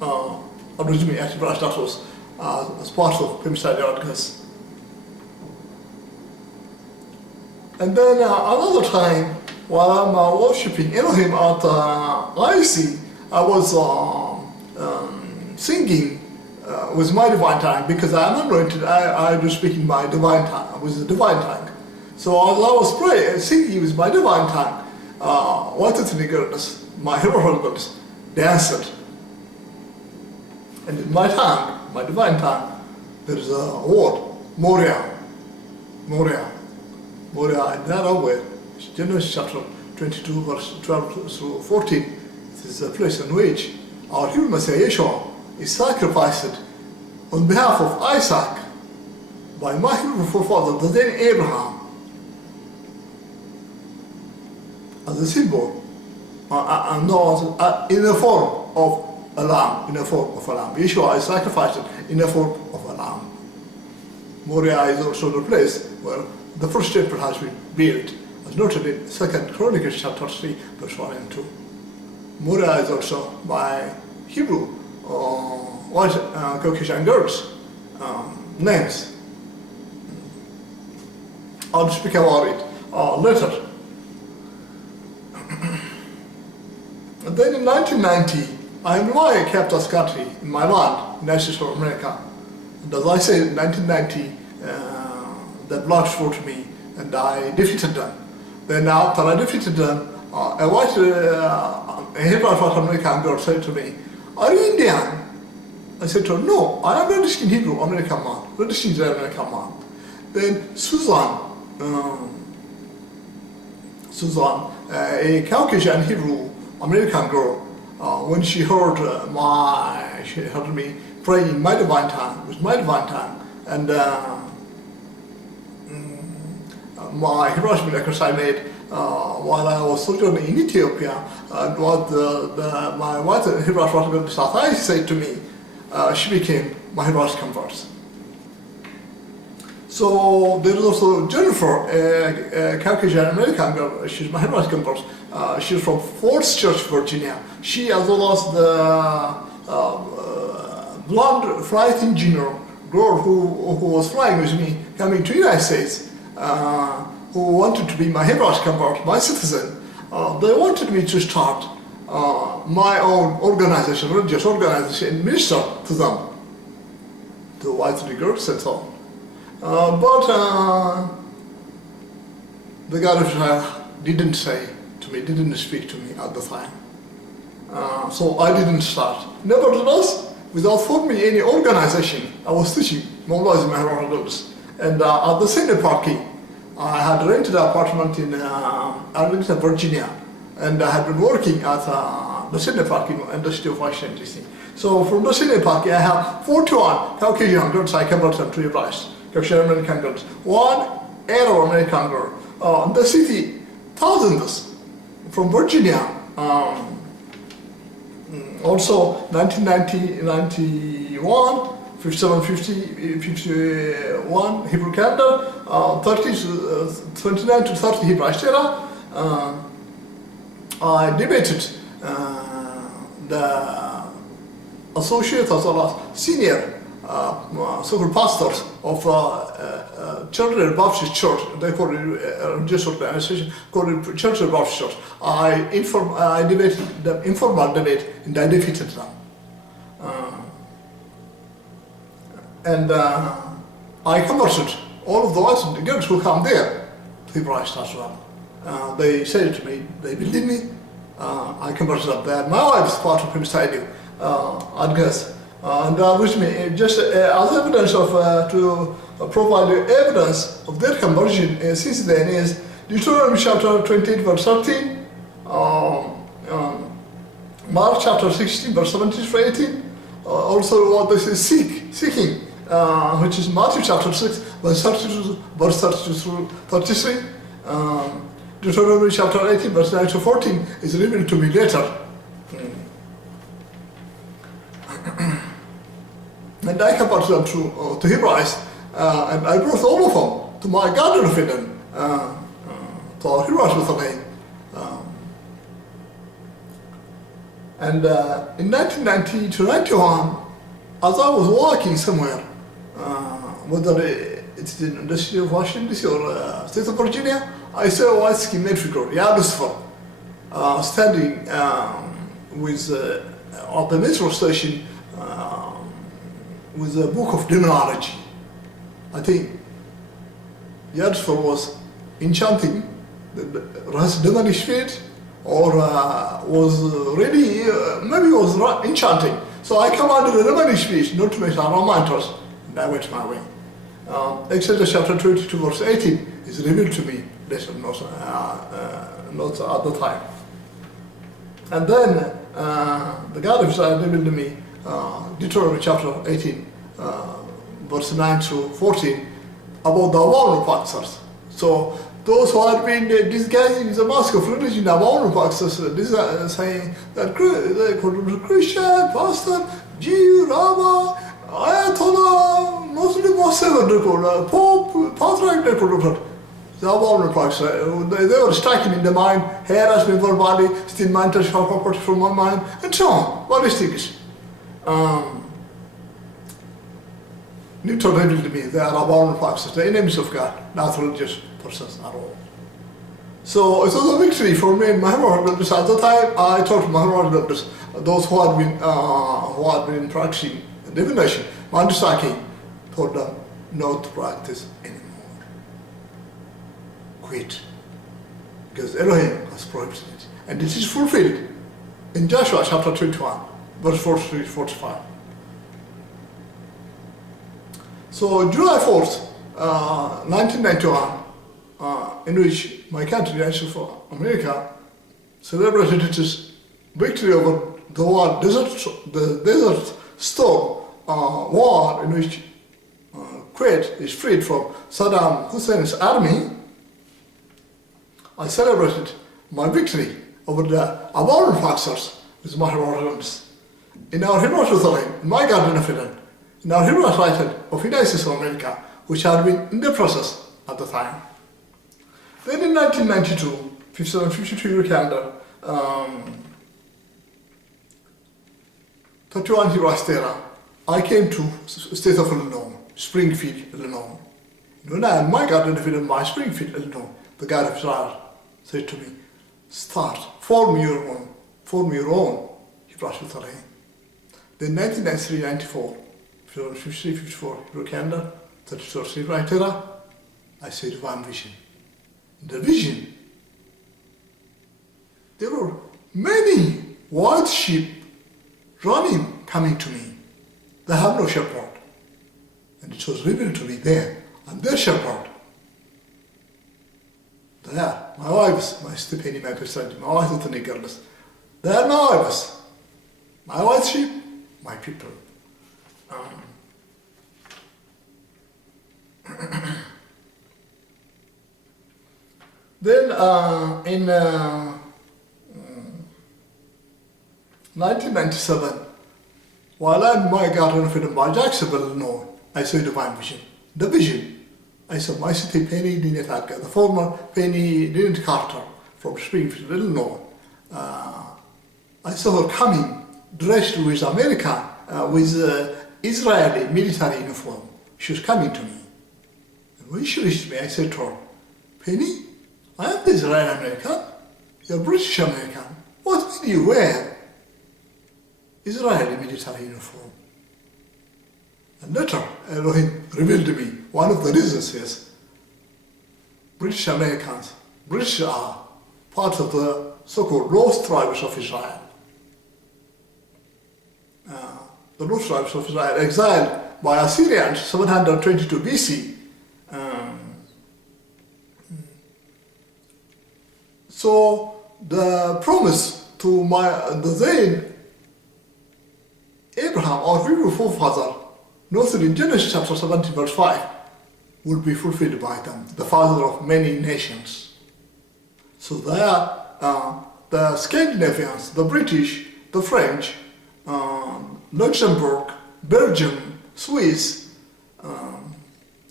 originally at Hebraist was as part of Pemstrojdew Adgehs. And then another time, while I'm worshipping Elohim at IC, I was singing with my divine tongue, because I am anointed. I do speak in my divine tongue, with the divine tongue. So as I was praying, singing with my divine tongue, what ethnic girls, my Hebrew husbands, danced. And in my tongue, my divine tongue, there is a word, Moria. Moria. Moria, in that way, Genesis chapter 22, verse 12 through 14. This is a place in which our Hebrew Messiah Yeshua is sacrificed on behalf of Isaac by my Hebrew forefather, the then Abraham, as a symbol, in the form of a lamb, Yeshua is sacrificed in the form of a lamb. Moria is also the place where the first temple has been built, as noted in 2 Chronicles chapter 3, verse 1 and 2. Moria is also by Hebrew white Caucasian girls' names. I'll speak about it later. And then in 1990, I kept as country in my land, United States of America. And as I said, in 1990, the blood fought me, and I defeated them. Then after I defeated them, a white Hebraist American girl said to me, "Are you Indian?" I said to her, "No, I am British in Hebrew, American man, British Israel American man." Then Susan, a Caucasian Hebrew American girl, when she heard me praying in my divine tongue, with my divine tongue, and my Hebraist miracles I made while I was sojourning in Ethiopia, and what my white Hebraist Protestant Sathai said to me, she became my Hebraist convert. So there is also Jennifer, a Caucasian American girl. She's my Hebraist convert. She's from Fort Church, Virginia. She, as well as the blonde flight engineer girl who was flying with me, coming to the United States, who wanted to be my Hebraist convert, my citizen, they wanted me to start my own organization, religious organization, and minister to them, to white girls and so on. But the God of Israel didn't say to me, didn't speak to me at the time. So I didn't start. Nevertheless, without forming any organization, I was teaching mobilizing my adults. And at the same parking, I had rented an apartment in Arlington, Virginia, and I had been working at the Sydney parking in the city of Washington, D.C. So from the Sydney parking, I have 41 Caucasian girls I converted them to Hebraist, Caucasian American girls, one Arab American girl. The city, thousands from Virginia. Also, 1990, 91, 57, 50, 51 Hebrew calendar, 29 to 30 Hebraist era. I debated the associate as well as senior so-called pastors of Children Baptist Church. They call it religious organization called it Children Baptist Church. I debated them, informal debate, and I defeated them. And I converted all of the white girls who come there to Hebraist as well. They said to me, they believe me. I converted them there. My wife is part of Pemstrojdew Adgehs, and with me just as evidence of to provide evidence of their conversion since then is Deuteronomy chapter 28 verse 13, Mark chapter 16 verse 17 to 18, also what they say seeking, which is Matthew chapter 6 verse 32 through 33. Deuteronomy chapter 18 verse 9 to 14 is revealed to me later. And I converted them to Hebraist, and I brought all of them to my Garden of Eden, to our Hebraist Bethlehem. And in 1990 to 91, as I was working somewhere, whether it's in the University of Washington DC or State of Virginia, I saw a white skin male figure, Lucifer, standing with at the metro station with a book of demonology. I think Lucifer was enchanting the demonic spirit, or was really, maybe was enchanting. So I commanded the demonic spirit not to make around my interest, and I went my way. Exodus chapter 22 verse 18 is revealed to me, later, not at the time. And then the God of Israel revealed to me, Deuteronomy chapter 18, verse 9 to 14, about the abominable practices. So those who have been disguising the mask of religion, abominable practices, saying that they could be Christian, pastor, Jew, rabbi, Ayatollah, Muslim, whatever, Pope, Patriarch, they could have the abominable practices. They were striking in the mind, harassment verbally, still mental property from my mind, and so on. What is things? Newton revealed to me they are abominable practices, the enemies of God, not religious persons at all. So it was a victory for me and my brothers. At the time, I told my brothers, those who had been practicing divination, Mandusaki told them not to practice anymore. Quit. Because Elohim has prohibited it. And it is fulfilled in Joshua chapter 21, verse 43 to 45. So July 4th, 1991, in which my country, the United States of America, celebrated its victory over the war, the Desert Storm war, in which Kuwait is freed from Saddam Hussein's army. I celebrated my victory over the abominable practices with my brothers. In our Hebraist Jerusalem, in my Garden of Eden, in our Hebraist title of United States of America, which had been in the process at the time. Then in 1992, 5752 year calendar, 31 Hebraist era, I came to state of Illinois, Springfield, Illinois. When I had my Garden of Eden, my Springfield, Illinois, the God of Israel said to me, start, form your own Hebraist Jerusalem. Then 1993-94, 53-54 Hebrew calendar, 33 Hebraist era, I said one vision. The vision, there were many white sheep running, coming to me. They have no shepherd. And it was revealed to me there, I'm their shepherd. They are my wives, my Stephen, my Pemstrojdew, my wives, ethnic girls. They are my wives. My white sheep, my people. Then in 1997, while I'm in my Garden of Eden by Jacksonville, Illinois, I saw a divine vision. The vision, I saw my city, Penny Dinette Adgehs, the former Penny Dinette Carter from Springfield, Illinois. I saw her coming, dressed with American, with Israeli military uniform. She was coming to me. And when she reached me, I said to her, Penny, I am the Israeli American, you're British American. What will you wear? Israeli military uniform. And later, Elohim revealed to me one of the reasons is British Americans, British are part of the so-called lost tribes of Israel. The lost tribes of Israel exiled by Assyrians 722 BC. So the promise to the then Abraham, our Hebrew forefather, noted in Genesis chapter 17 verse 5, would be fulfilled by them, the father of many nations. So there, the Scandinavians, the British, the French, Luxembourg, Belgium, Swiss,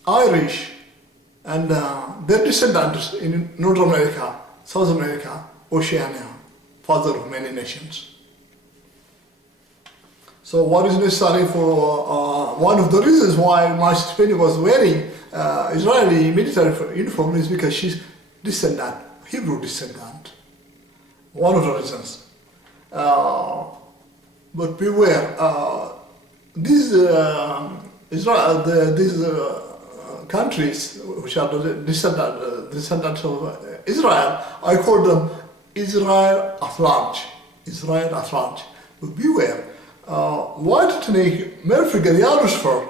Irish, and their descendants in North America, South America, Oceania, father of many nations. So what is necessary for, one of the reasons why my stipend was wearing Israeli military uniform is because she's descendant, Hebrew descendant. One of the reasons. But beware, these countries which are the descendants of Israel, I call them Israel at large. Israel at large. But beware, white ethnic Merfigan Yarusfer,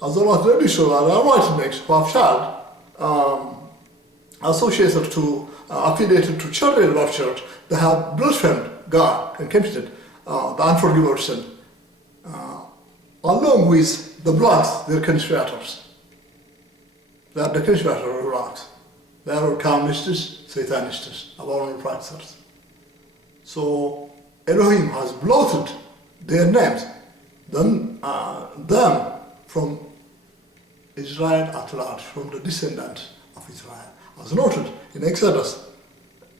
as well as traditional and white ethnics who have child, associated to, affiliated to children of church, they have blasphemed God and committed the unforgivable sin, along with the blacks, they're conspirators. They are the conspirators of blacks. They are communists, satanists, abominable practitioners. So Elohim has blotted their names, them from Israel at large, from the descendants of Israel. As noted in Exodus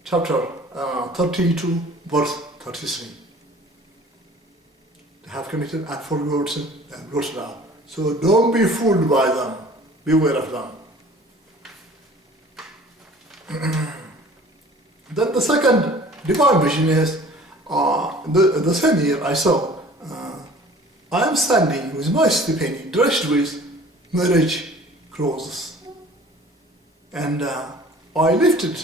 chapter 32, verse 33. They have committed unforgivable sin, they have blotted out. So don't be fooled by them, beware of them. Then the second divine vision is, the same year I saw, I am standing with my stipend dressed with marriage clothes. And I lifted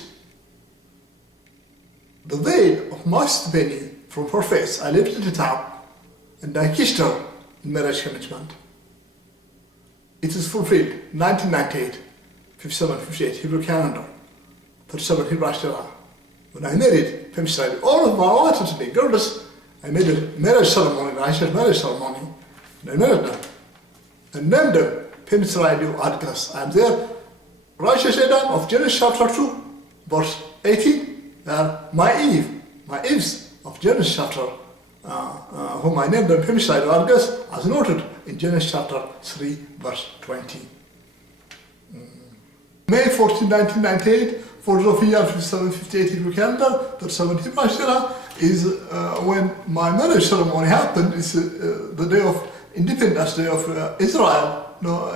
the veil of my stipend from her face. I lifted it up and I kissed her in marriage commitment. It is fulfilled 1998, 57, 58 Hebrew calendar, 37 Hebraist era. When I married Pemstrojdew, all of my white girls, I made a marriage ceremony, I said marriage ceremony, and I married them. And named them Pemstrojdew Adgehs. I am there, righteous Adam of Genesis chapter 2, verse 18. My Eves of Genesis chapter, whom I named them Pemstrojdew Adgehs, as noted in Genesis chapter 3, verse 20. May 14, 1998, for the year 5758 Hebrew calendar, 37 Hebraist era, is when my marriage ceremony happened. It's the day of Independence Day of Israel,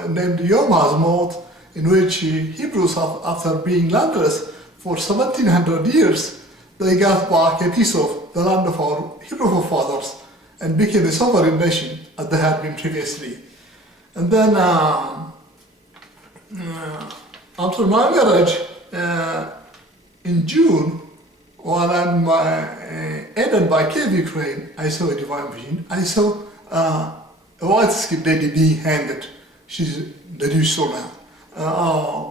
named Yomholedet, in which Hebrews, after being landless for 1700 years, they got back a piece of the land of our Hebrew forefathers and became a sovereign nation as they had been previously. And then after my marriage, in June, while I'm aided by Kiev, Ukraine, I saw a divine vision. I saw a white-skinned lady being hanged. She's the Jewish soul now.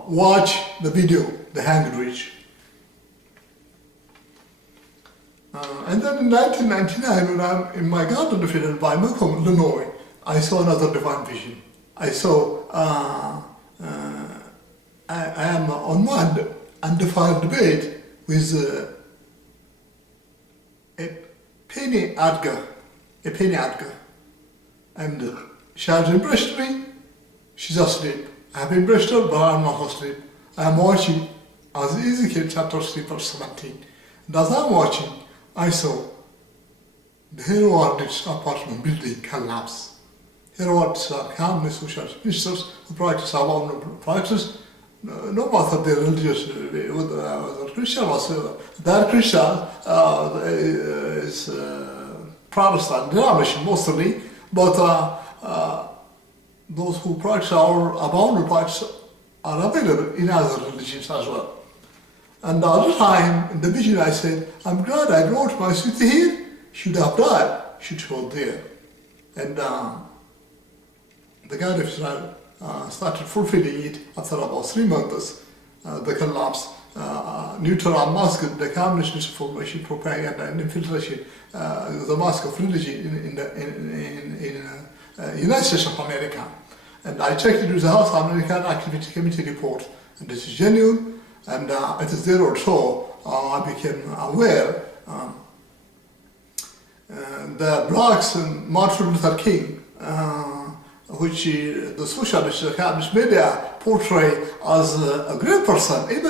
Watch the video, the hanged witch. And then in 1999, when I'm in my garden defeated by Macomb, Illinois, I saw another divine vision. I saw I am on my undefiled bed with a penny Adgeh, and she has embraced me. She's asleep. I have embraced her, but I am not asleep. I am watching as Ezekiel chapter 3, verse 17. And as I'm watching, I saw the Hebraist apartment building collapse. Hebraist are harmless social ministers who practice abominable practice. No matter their religious, whether Christian was, their Christian is Protestant denomination mostly, but those who practice our abominable practice are available in other religions as well. And the other time in the vision I said, I'm glad I brought my sweetie here. Should have died, should hold there. And the God of Israel started fulfilling it after about 3 months. The collapse, neutral masked the communist misinformation, propaganda, and infiltration, the mask of religion in United States of America. And I checked it with the House American Activity Committee report, and this is genuine, and it is there also. I became aware the blacks and Martin Luther King, which the socialist, the capitalist media portray as a great person, even